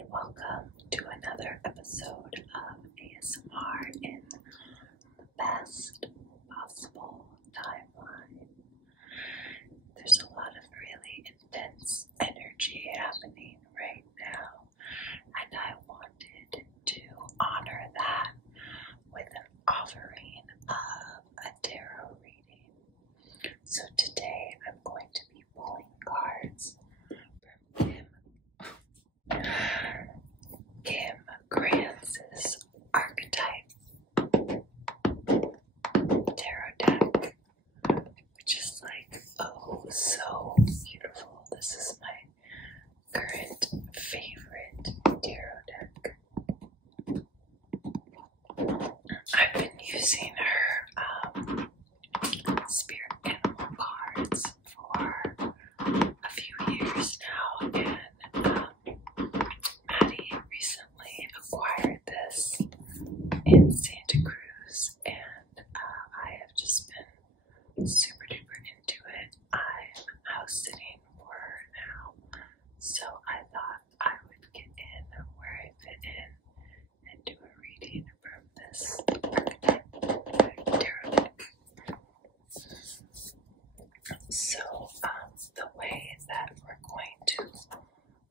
Welcome to another episode of ASMR in the best possible timeline. There's a lot of really intense energy happening right now, and I wanted to honor that with an offering of a tarot reading. So today I'm going to be pulling cards from Kim Krans' Archetype Tarot Deck, which is like, oh, so beautiful. This is my current favorite tarot deck. I've been using her spirit animal cards for a few years now, and Maddie recently acquired this in Santa Cruz, and I have just been super duper into it. I'm house sitting for her now, so I thought I would get in where I fit in and do a reading from this archetype tarot deck. So the way that we're going to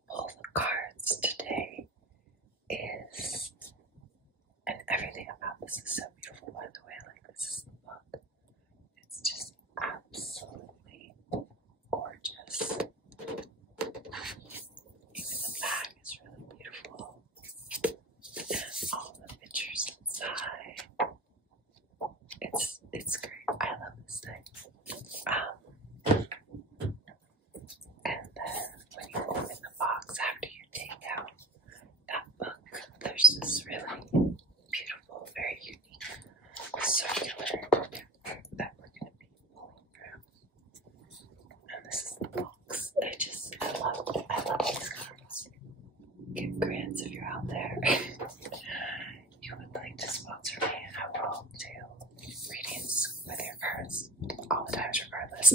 pull the cards today is, and everything about this is so beautiful, by the way, like this is the book. It's just absolutely gorgeous. Even the back is really beautiful. And all the pictures inside. It's great. I love this thing. And then when you open the box after you take out that book, there's this really beautiful, very unique circular that we're going to be pulling from. And this is the box. I love these cards. Kim Krans, if you're out there, you would like to sponsor me, and I will do readings with your cards all the times regardless.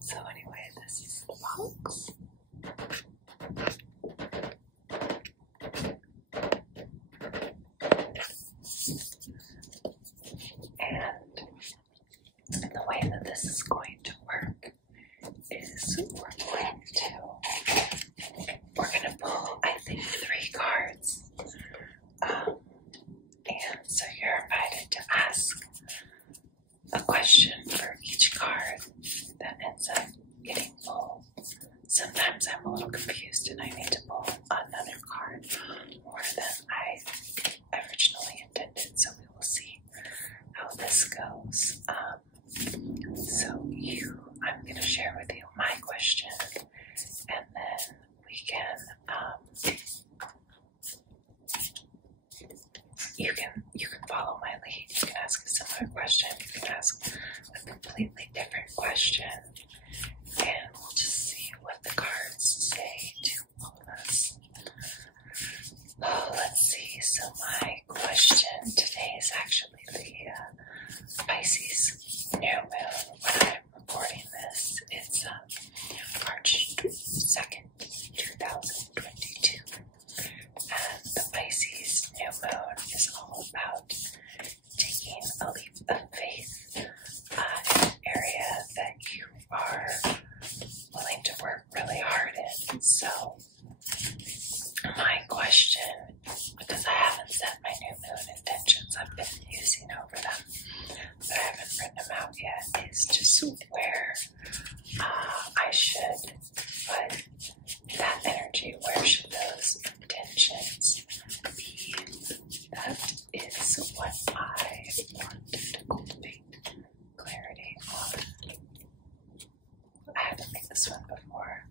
So anyway, this is the box. And the way that this is going to work is we're going to pull, I think, 3 cards. And so you're invited to ask a question for each card that ends up getting pulled. Sometimes I'm a little confused and I need to pull another card more than I originally intended, so we will see how this goes. I'm going to share with you my question, and then we can, you can follow my lead. You can ask a similar question, you can ask a completely different question, and we'll just see what the cards say to all of us. Oh, let's see. So my question today is actually the Pisces new moon. When I'm recording this, it's March 2nd, 2022. And the Pisces new moon is all about taking a leap of faith in an area that you are willing to work really hard in. So my question, because I haven't set my new moon intentions, I've been musing over them, but I haven't written them out yet, is just where I should put that energy, where should those intentions be? That is what I want to cultivate clarity on. I haven't made this one before.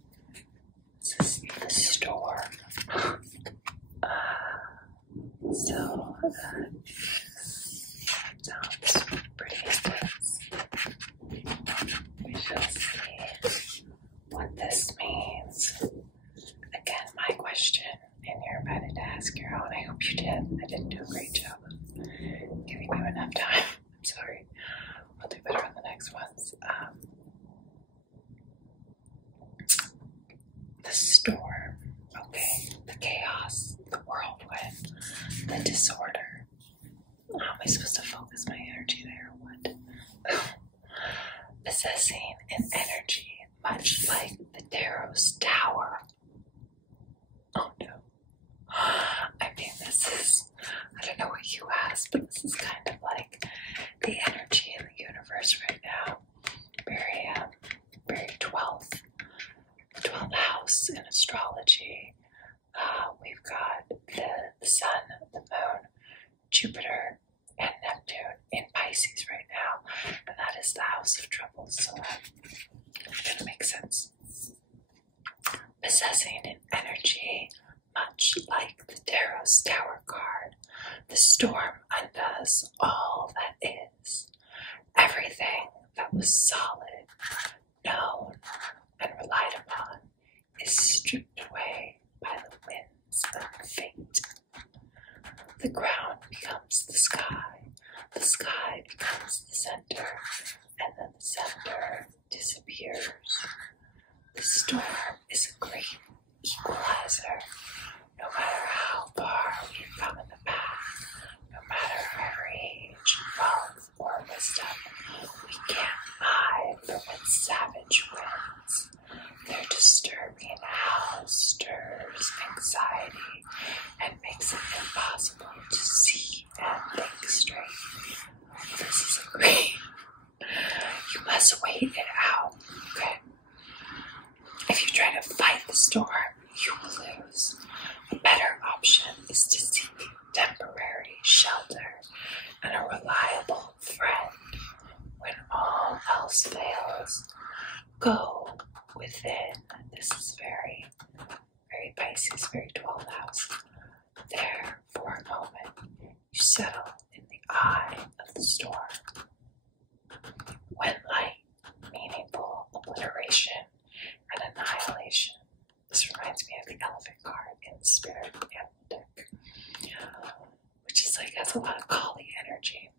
This is the storm. So that sounds pretty intense. We shall see what this means. Again, my question, and you're invited to ask your own. I hope you did. I didn't do a great job of giving you enough time. I'm sorry. I'll do better on the next ones. The storm. Okay. chaos, the whirlwind, the disorder. How am I supposed to focus my energy there? What? Possessing an energy much like the Darrow's Tower. Oh no. I mean, this is, I don't know what you asked, but this is kind of like the energy in the universe right now. Very 12th house in astrology. We've got the sun, the moon, Jupiter, and Neptune in Pisces right now, and that is the house of troubles, so that's gonna make sense. Possessing an energy much like the Darrow's Tower card, the storm undoes all that is. Everything that was solid, known, and relied upon is stripped away by the winds of fate. The ground becomes the sky becomes the center, and then the center disappears. The storm is a great equalizer. No matter how far we've come in the past, no matter our age, wealth, or wisdom, we can't hide from its savage winds. Their disturbing howl stirs anxiety and makes it impossible to see and think straight. This is a great. You must wait it out, okay? If you try to fight the storm, you will lose. A better option is to seek temporary shelter and a reliable friend. When all else fails, go within. This is very Pisces, very 12th house. There, for a moment, you settle in the eye of the storm. When light, meaningful obliteration and annihilation. This reminds me of the elephant card in the spirit animal deck, which is like, has a lot of Kali energy.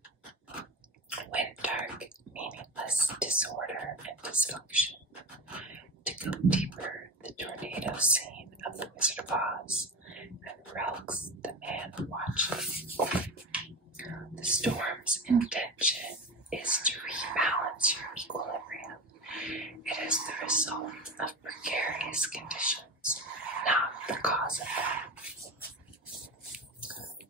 When dark, meaningless disorder and dysfunction. To go deeper, the tornado scene of the Wizard of Oz, and Relks, the man who watches. The storm's intention is to rebalance your equilibrium. It is the result of precarious conditions, not the cause of them.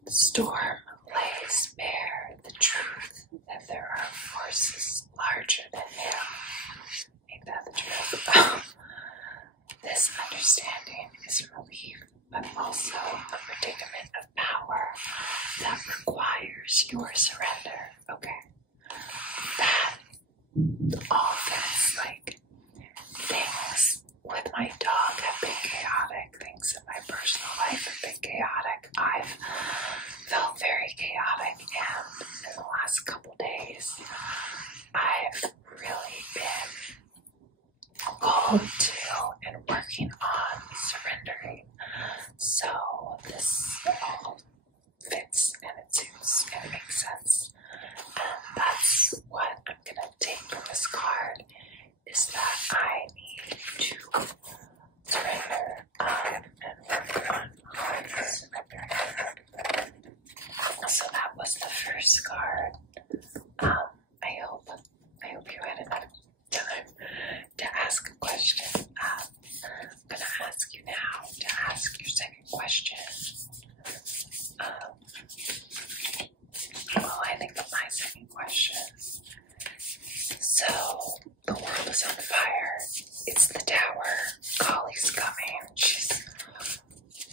The storm lays bare the truth that there are forces larger than you. Make that the truth. This understanding is relief, but also a predicament of power that requires your surrender. Okay. That all feels like things with my dog have been chaotic. Things in my personal life have been chaotic. I've felt very chaotic, and in the last couple days, I've really been called to and working on surrendering. So this all fits and it suits and it makes sense. And that's what I'm gonna take from this card, is that I need to surrender and work on surrendering. So that was the first card. I hope you had enough time to ask a question. I'm gonna ask you now to ask your second question. I think of my second question. So, the world is on fire. It's the tower. Kali's coming. She's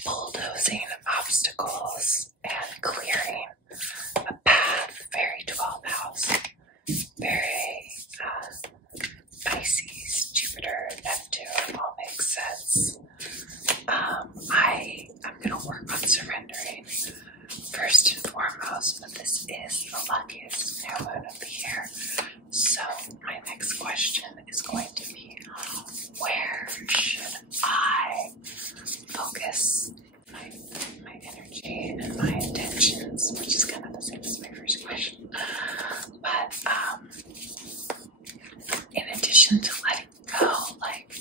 bulldozing obstacles and clearing a path. Very 12th house. Very Pisces, Jupiter, Neptune. All makes sense. I'm going to work on surrendering first and foremost, but this is the luckiest new moon of the year. So my next question is going to be, where should I focus my energy and my intentions, which is kind of the same as my first question. But in addition to letting go, like,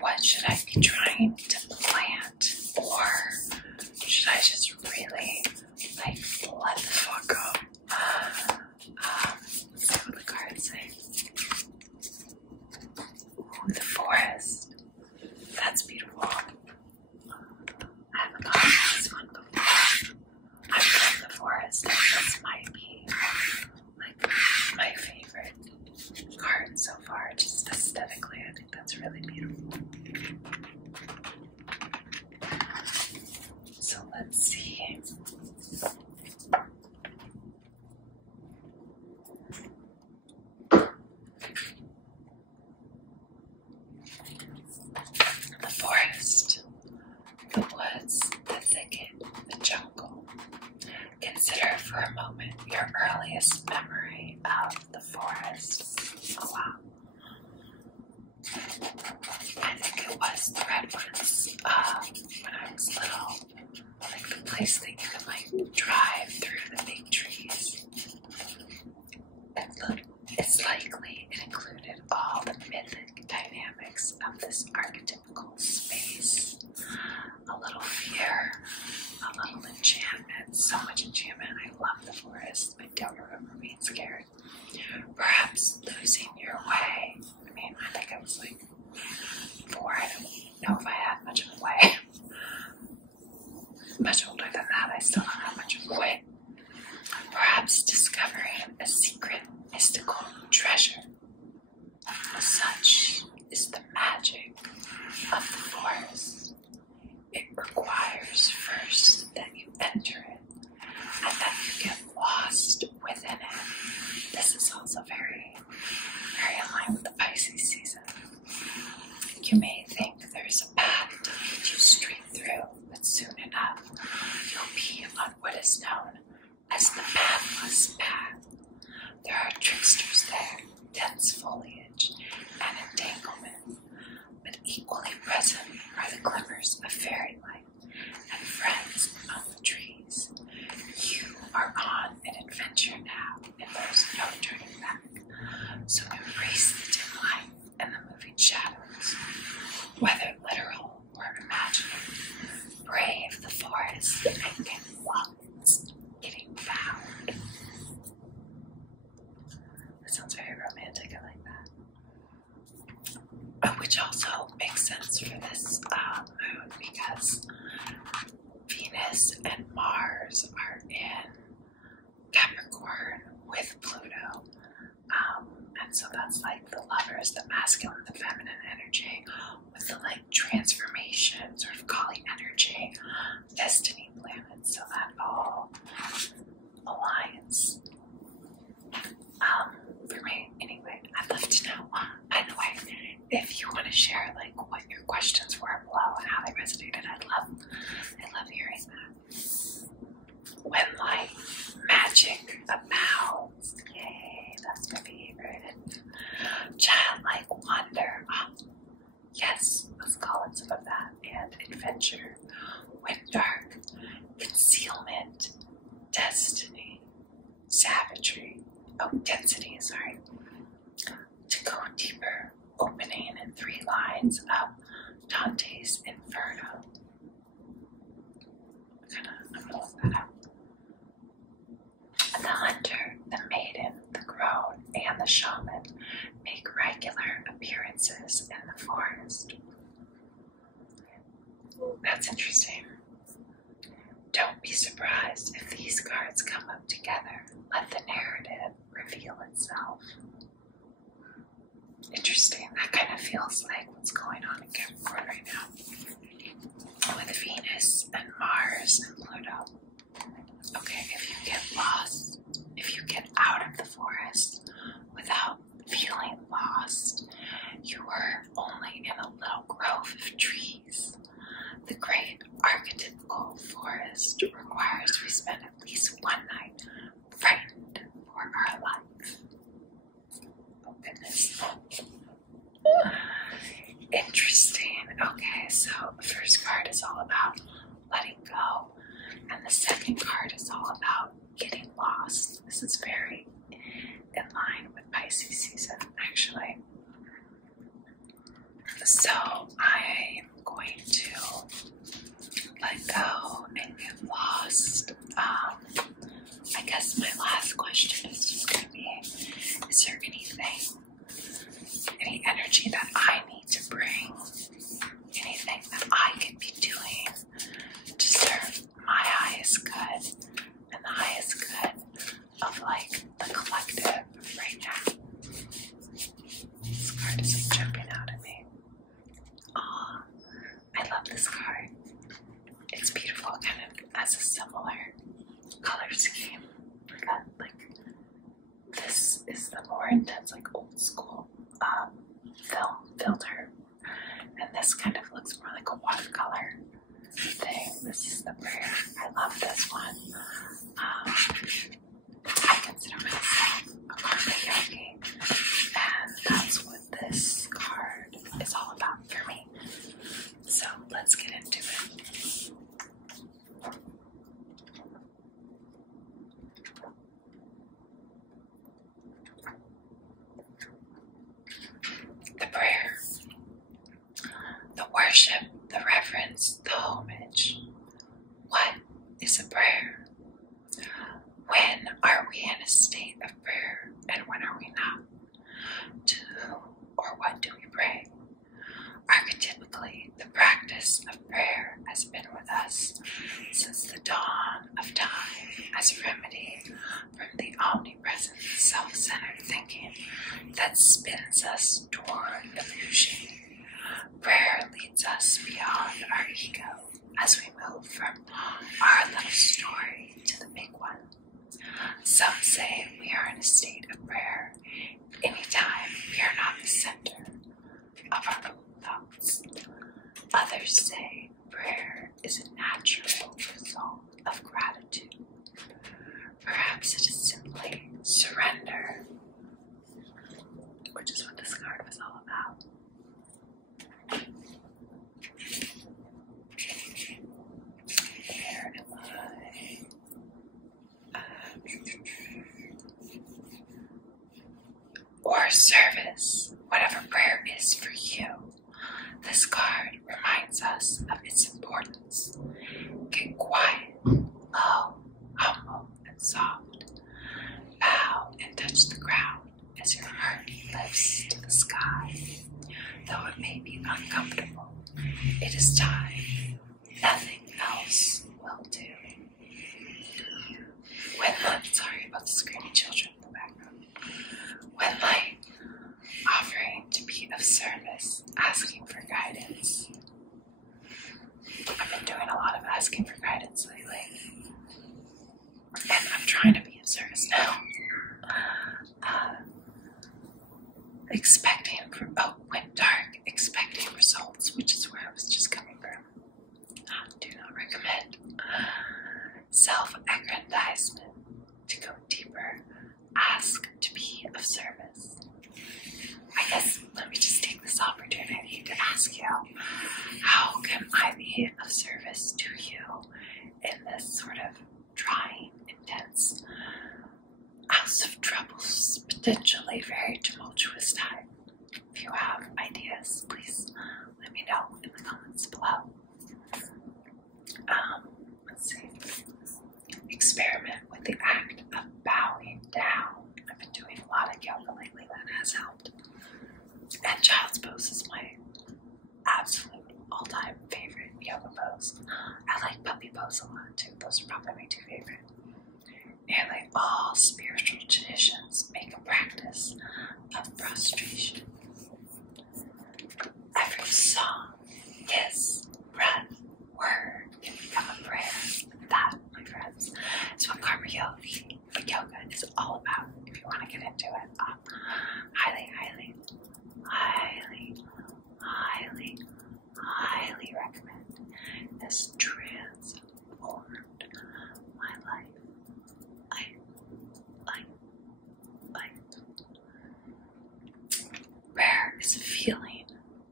what should I be trying to plant let's see. The forest, the woods, the thicket, the jungle. Consider for a moment your earliest memory of the forest. Oh wow. I think it was the redwoods when I was little. Like the place that you could like drive through the big trees. It's likely it included all the mythic dynamics of this archetypical space. A little fear, a little enchantment, so much enchantment. I love the forest. I don't remember being scared. Perhaps losing your way. I mean, I think I was like 4. I don't know if I had much of a way. Much older than that, I still don't have much of a way. Perhaps discovering a secret, mystical treasure. Such is the magic of the forest. It requires first that you enter it, and that you get lost within it. This is also very, very in line with the Pisces season. You may think there's a path to lead you straight through, but soon enough, you'll be on what is known as the pathless path. There are tricksters there, dense foliage, and entanglement, but equally present are the glimmers of fairy light and friends among the trees. You are on an adventure now, and there's no turning back. So embrace the dim light and the moving shadows, whether literal or imaginary. Brave the forest and get lost getting bound. That sounds very romantic. I like that. Which also makes sense for this moon because Venus and Mars are in Capricorn with Pluto. And so that's like the lovers, the masculine, the feminine energy with the like transformation, sort of Kali energy, destiny planets. So that all aligns. For me, anyway, I'd love to know. By the way, if you want to share like what your questions were below and how they resonated, I'd love hearing that. When light, magic abounds. Yay, that's my favorite. Childlike wonder. Yes, let's call it some of that. And adventure. When dark, concealment, destiny, savagery. Oh, density, sorry. To go deeper, opening in 3 lines of Dante's Inferno. I'm gonna look that up. The hunter, the maiden, the crone, and the shaman make regular appearances in the forest. That's interesting. Don't be surprised if these cards come up together. Let the narrative reveal itself. Interesting. That kind of feels like what's going on in Capricorn right now. With Venus and Mars and Pluto. Okay, if you get lost, if you get out of the forest without feeling lost, you were only in a little grove of trees. The great archetypical forest requires we spend at least one night frightened for our life. Oh goodness. Interesting. Okay, so the first card is all about letting go, and the second card is all about getting lost. This is very in line with Pisces season, actually. So I am going to let go and get lost. I guess my last question is just going to be, is there anything, any energy that I need to bring, anything that I could be doing to serve my highest good and the highest good of like the collective right now? This card is like jumping out at me. Oh, I love this card. it's beautiful, kind of as a similar color scheme. But like this is the more intense, like old school film filter, and this kind of looks more like a watercolor thing. This is the prayer. I love this one. I consider myself a karma yogi, and that's what this card is all about for me. So let's get into it. The prayer, the worship, the reverence, the homage. What is a prayer? When are we in a state of prayer, and when are we not? To whom or what do we pray? Archetypically, the practice of prayer has been with us since the dawn of time as a remedy from the omnipresent self-centered thinking that spins us toward illusion. Prayer leads us beyond our ego as we move from our little story to the big one. Some say we are in a state of prayer anytime we are not the center of our own thoughts. Others say prayer is a natural result of gratitude. Perhaps it is simply surrender, which is what this card was all about. Where am I? Or service, whatever prayer is for you. This card reminds us of its importance. Get quiet, low, humble, and soft. Bow and touch the ground as your heart lifts to the sky. Though it may be uncomfortable, it is time. Nothing else will do. Sorry about the screaming children in the background. When light, offering to be of service, asking for guidance. I've been doing a lot of asking for guidance lately, and I'm trying to be of service now. Went dark, expecting results, which is where I was just coming from. Do not recommend. Self-aggrandizement, to go deeper, ask to be of service. I guess let me just take this opportunity to ask you, how can I be of service to you in this sort of trying, intense, house of troubles, potentially very tumultuous time? If you have ideas, please let me know in the comments below. Let's see. Experiment with the act of bowing down. I've been doing a lot of yoga lately, that has helped. And child's pose is my absolute all-time favorite yoga pose. I like puppy pose a lot too. Those are probably my two favorite. Nearly all spiritual traditions make a practice of prostration. Every song, kiss, breath, word can become a prayer. That, my friends, is what karma yoga is all about. If you want to get into it, highly recommend. This transformed my life. Prayer is a feeling,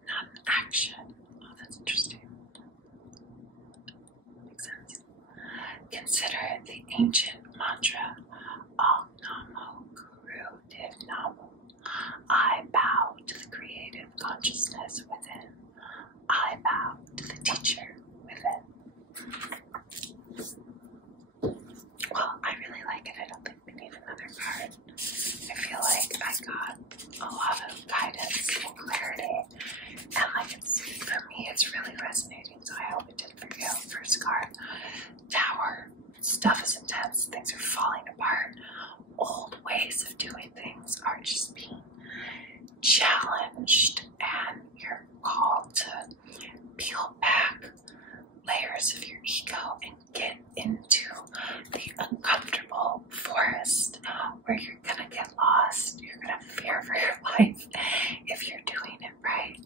not an action. Oh, that's interesting. Makes sense. Consider it the ancient mantra, Om Namo Guru Dev Namo. I bow to the creative consciousness within. I bow to the teacher within. Well, I really like it. I don't think we need another card. I feel like I got a lot of guidance and clarity, and like for me, it's really resonating. So I hope it did for you. First card, Tower. Stuff is intense. Things are falling apart. Old ways of doing things are just being challenged, and you're called to peel back layers of your ego and get into the uncomfortable forest where you're gonna get lost, you're gonna fear for your life. If you're doing it right,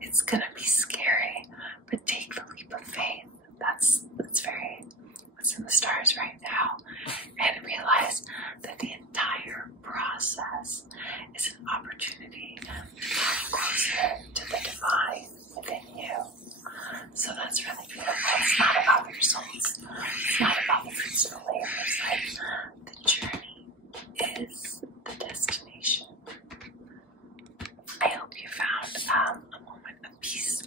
it's gonna be scary, but take the leap of faith. That's what's in the stars right now, and realize that the entire process is an opportunity to come closer to the divine within you. So that's really beautiful. It's not about your souls. It's not about the fruits of the labor. It's like the journey is the destination. I hope you found a moment of peace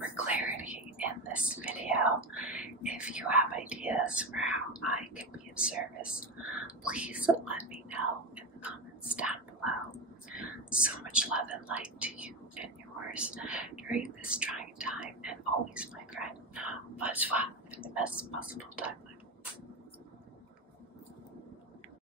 or clarity in this video. If you have ideas for how I can be of service, please let me know in the comments down below. So much love and light to you and yours during this trying time, and always, my friend, bonsoir for the best possible